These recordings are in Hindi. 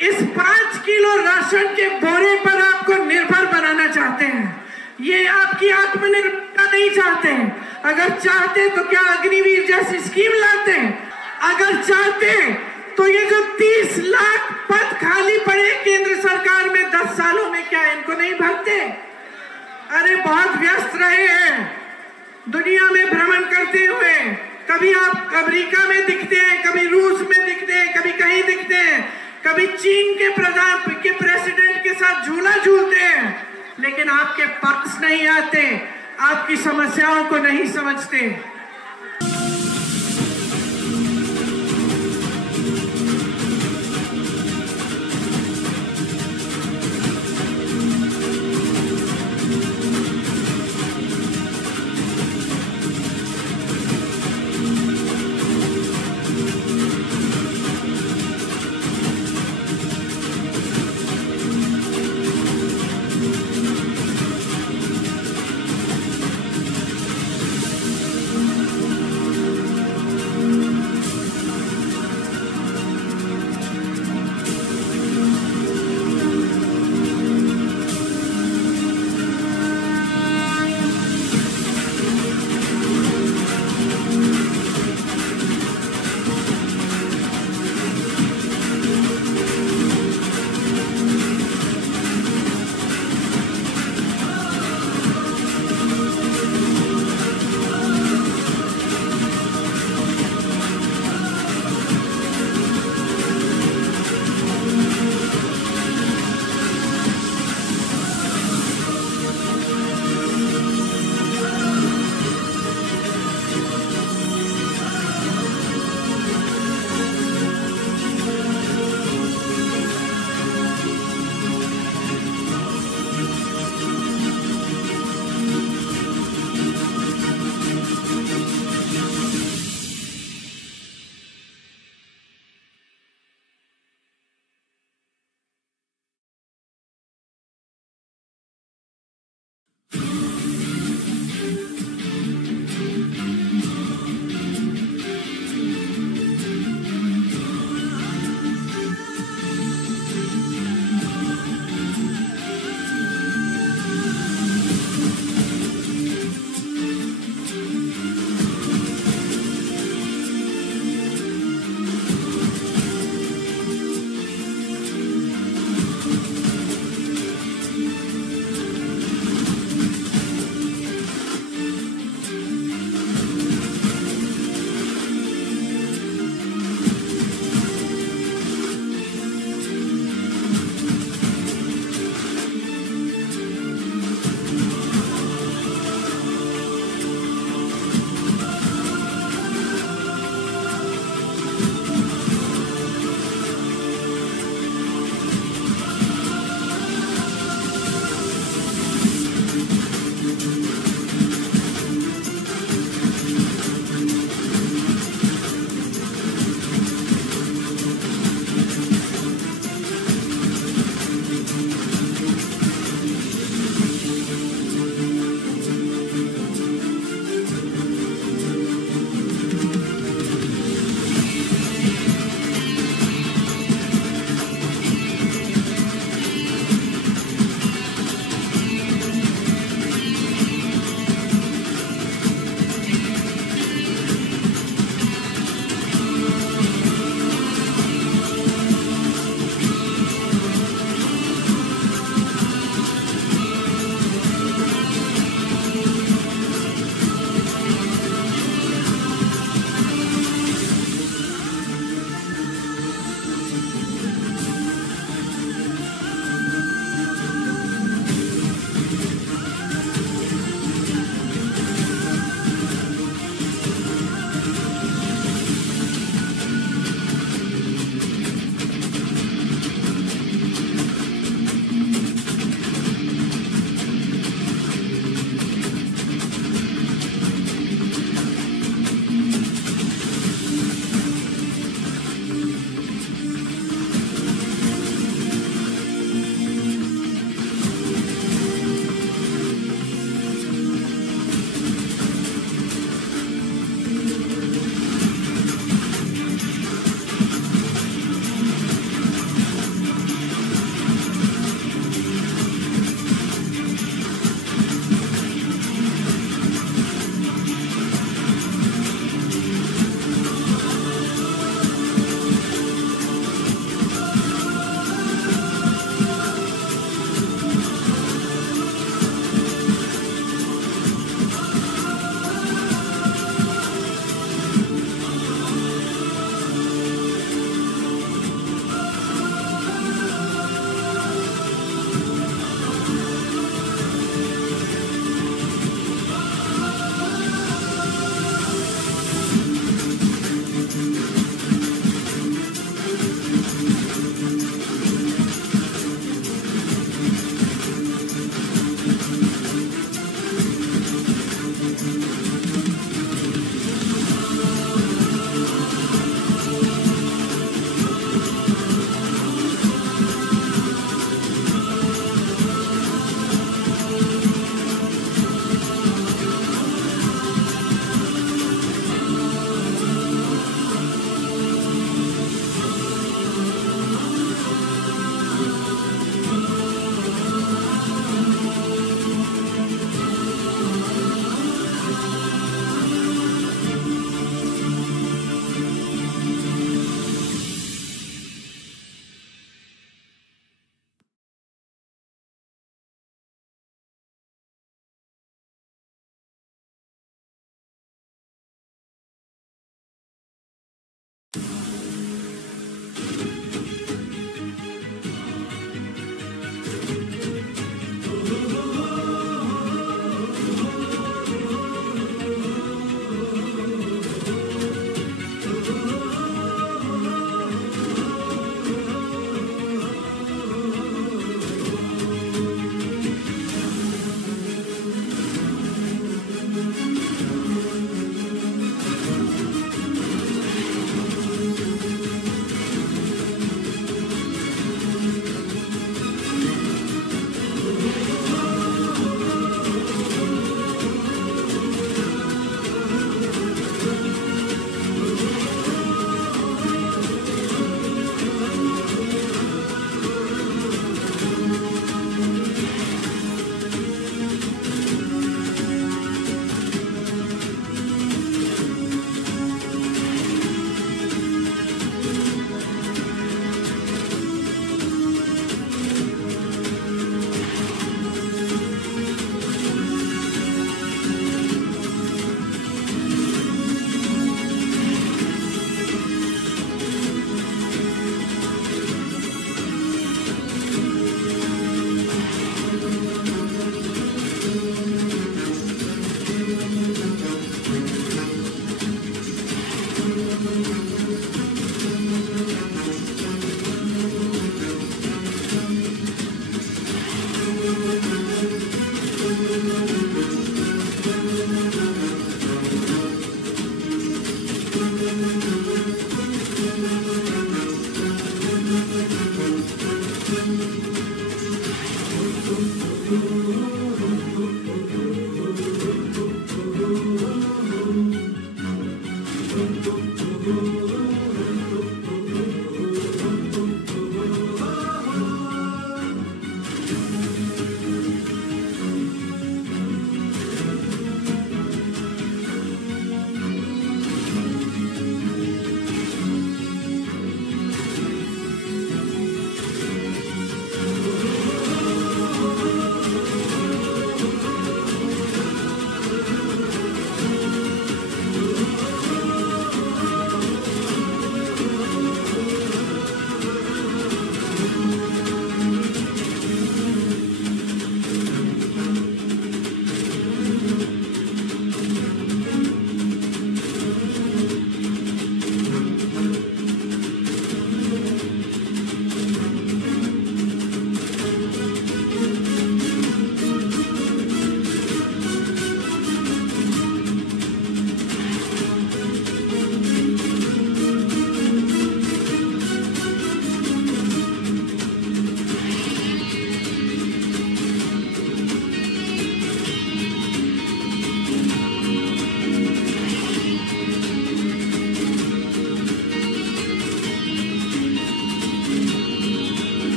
इस 5 किलो राशन के बोरे पर आपको निर्भर बनाना चाहते हैं। ये आपकी आत्मनिर्भरता नहीं चाहते। अगर चाहते तो क्या अग्निवीर जैसी स्कीम लाते? अगर चाहते तो ये जो 30 लाख पद खाली पड़े केंद्र सरकार में 10 सालों में, क्या इनको नहीं भरते? अरे बहुत व्यस्त रहे हैं दुनिया में भ्रमण करते हुए। कभी आप अमेरिका में दिखते हैं, कभी रूस में दिखते हैं, कभी कहीं दिखते हैं, कभी चीन के प्रेसिडेंट के साथ झूला झूलते हैं, लेकिन आपके पास नहीं आते, आपकी समस्याओं को नहीं समझते।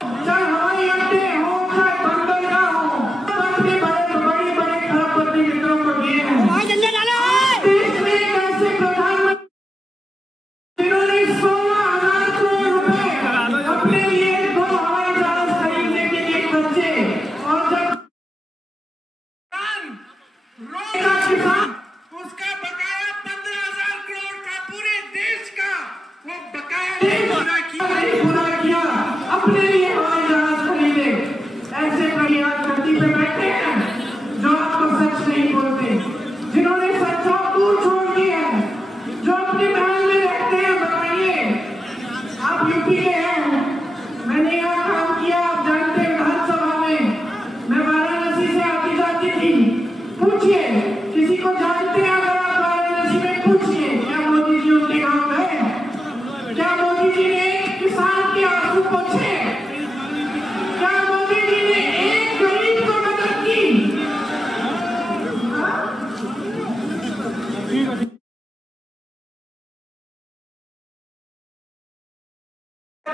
चाहे हमारे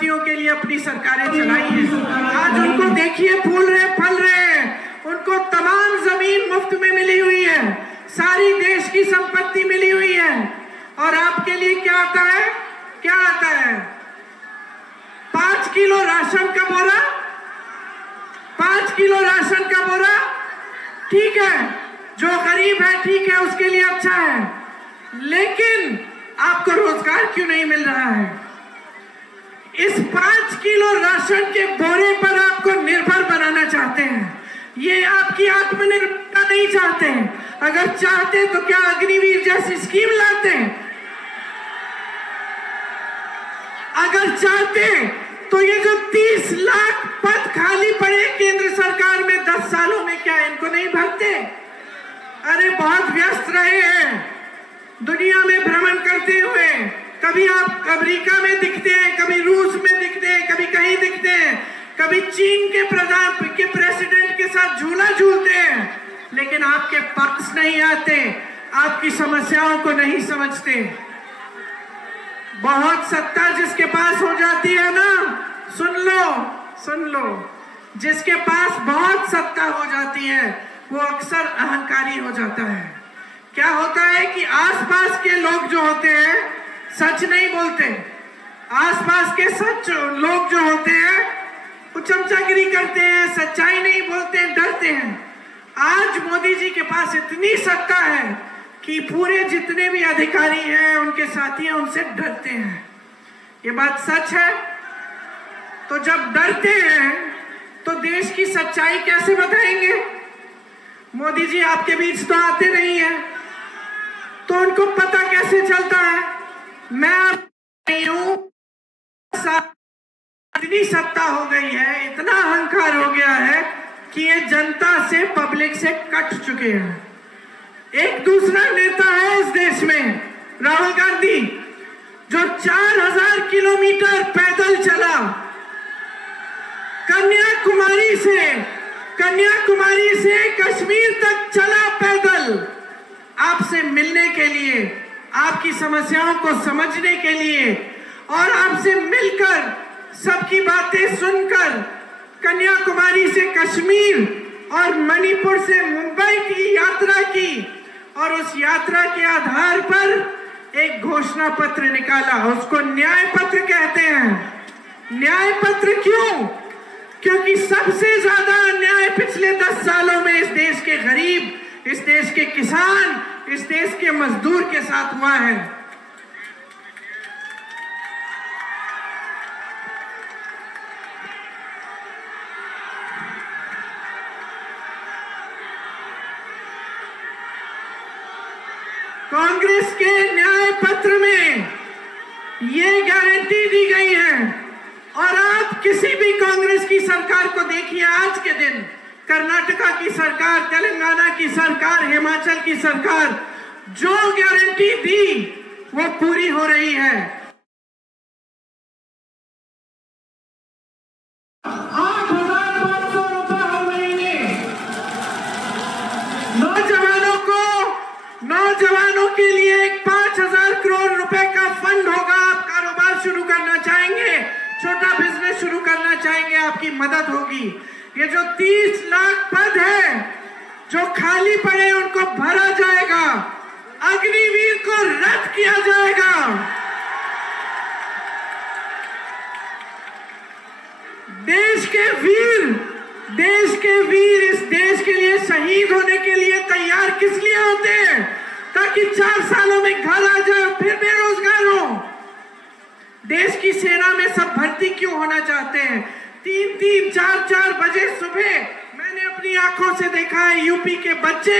संपत्तियों के लिए अपनी सरकारें चलाई हैं। आज उनको देखिए फूल रहे फल रहे हैं। उनको तमाम जमीन मुफ्त में मिली हुई है, सारी देश की संपत्ति मिली हुई है। और आपके लिए क्या आता है? क्या आता है? 5 किलो राशन का बोरा, 5 किलो राशन का बोरा। ठीक है, जो गरीब है ठीक है, उसके लिए अच्छा है, लेकिन आपको रोजगार क्यों नहीं मिल रहा है? इस 5 किलो राशन के बोरे पर आपको निर्भर बनाना चाहते हैं। ये आपकी आत्मनिर्भरता नहीं चाहते। अगर चाहते तो क्या अग्निवीर जैसी स्कीम लाते? अगर चाहते तो ये जो 30 लाख पद खाली पड़े केंद्र सरकार में 10 सालों में, क्या इनको नहीं भरते? अरे बहुत व्यस्त रहे हैं दुनिया में भ्रमण करते हुए। कभी आप अमेरिका में दिखते हैं, कभी रूस में दिखते हैं, कभी कहीं दिखते हैं, कभी चीन के प्रेसिडेंट के साथ झूला झूलते हैं, लेकिन आपके पास नहीं आते, आपकी समस्याओं को नहीं समझते। बहुत सत्ता जिसके पास हो जाती है ना, सुन लो, जिसके पास बहुत सत्ता हो जाती है वो अक्सर अहंकारी हो जाता है। क्या होता है कि आसपास के लोग जो होते हैं सच नहीं बोलते। आसपास के लोग जो होते हैं वो चमचागिरी करते हैं, सच्चाई नहीं बोलते, डरते हैं। आज मोदी जी के पास इतनी सत्ता है कि पूरे जितने भी अधिकारी हैं, उनके साथी हैं, उनसे डरते हैं। ये बात सच है। तो जब डरते हैं तो देश की सच्चाई कैसे बताएंगे? मोदी जी आपके बीच तो आते नहीं है, तो उनको पता कैसे चलता है? मैं नहीं हूं, इतनी सत्ता हो गई है, इतना अहंकार हो गया है कि ये जनता से, पब्लिक से कट चुके हैं। एक दूसरा नेता है इस देश में, राहुल गांधी, जो 4000 किलोमीटर पैदल चला, कन्याकुमारी से कश्मीर तक चला पैदल, आपसे मिलने के लिए, आपकी समस्याओं को समझने के लिए और आपसे मिलकर, सबकी बातें सुनकर, कन्याकुमारी से कश्मीर और मणिपुर से मुंबई की यात्रा की, और उस यात्रा के आधार पर एक घोषणा पत्र निकाला। उसको न्याय पत्र कहते हैं। न्याय पत्र क्यों? क्योंकि सबसे ज्यादा अन्याय पिछले 10 सालों में इस देश के गरीब, इस देश के किसान, इस देश के मजदूर के साथ हुआ है। कांग्रेस के न्याय पत्र में ये गारंटी दी गई है। और आप किसी भी कांग्रेस की सरकार को देखिए, आज के दिन कर्नाटका की सरकार, तेलंगाना की सरकार, हिमाचल की सरकार, जो गारंटी दी वो पूरी हो रही है। 8,500 रुपए हर महीने नौजवानों के लिए एक 5,000 करोड़ रुपए का फंड होगा। आप कारोबार शुरू करना चाहेंगे, छोटा बिजनेस शुरू करना चाहेंगे, आपकी मदद होगी। ये जो 30 लाख पद है जो खाली पड़े, उनको भरा जाएगा, अग्निवीर को रद्द किया जाएगा। देश के वीर इस देश के लिए शहीद होने के लिए तैयार किस लिए होते हैं? ताकि 4 सालों में घर आ जाए, फिर बेरोजगार हो। देश की सेना में सब भर्ती क्यों होना चाहते हैं? 3-3, 4-4 बजे सुबह मैंने अपनी आंखों से देखा है, यूपी के बच्चे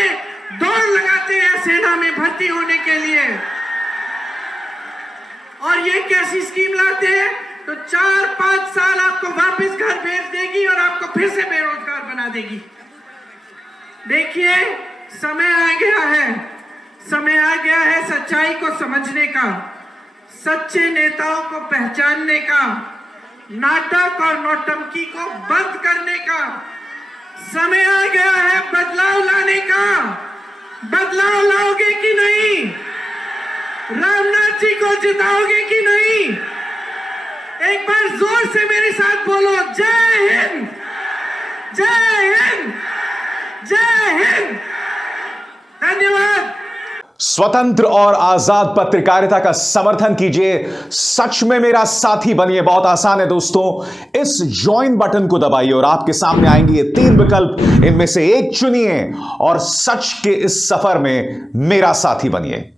दौड़ लगाते हैं सेना में भर्ती होने के लिए। और ये कैसी स्कीम लाते हैं? तो 4-5 साल आपको वापस घर भेज देगी और आपको फिर से बेरोजगार बना देगी। देखिए, समय आ गया है सच्चाई को समझने का, सच्चे नेताओं को पहचानने का, नाटक और नौटंकी को बंद करने का। समय आ गया है बदलाव लाने का। बदलाव लाओगे कि नहीं? रामनाथ जी को जिताओगे कि नहीं? एक बार जोर से मेरे साथ बोलो, जय हिंद, जय हिंद, जय हिंद। धन्यवाद। स्वतंत्र और आजाद पत्रकारिता का समर्थन कीजिए, सच में मेरा साथी बनिए। बहुत आसान है दोस्तों, इस ज्वाइन बटन को दबाइए और आपके सामने आएंगे ये 3 विकल्प, इनमें से एक चुनिए और सच के इस सफर में मेरा साथी बनिए।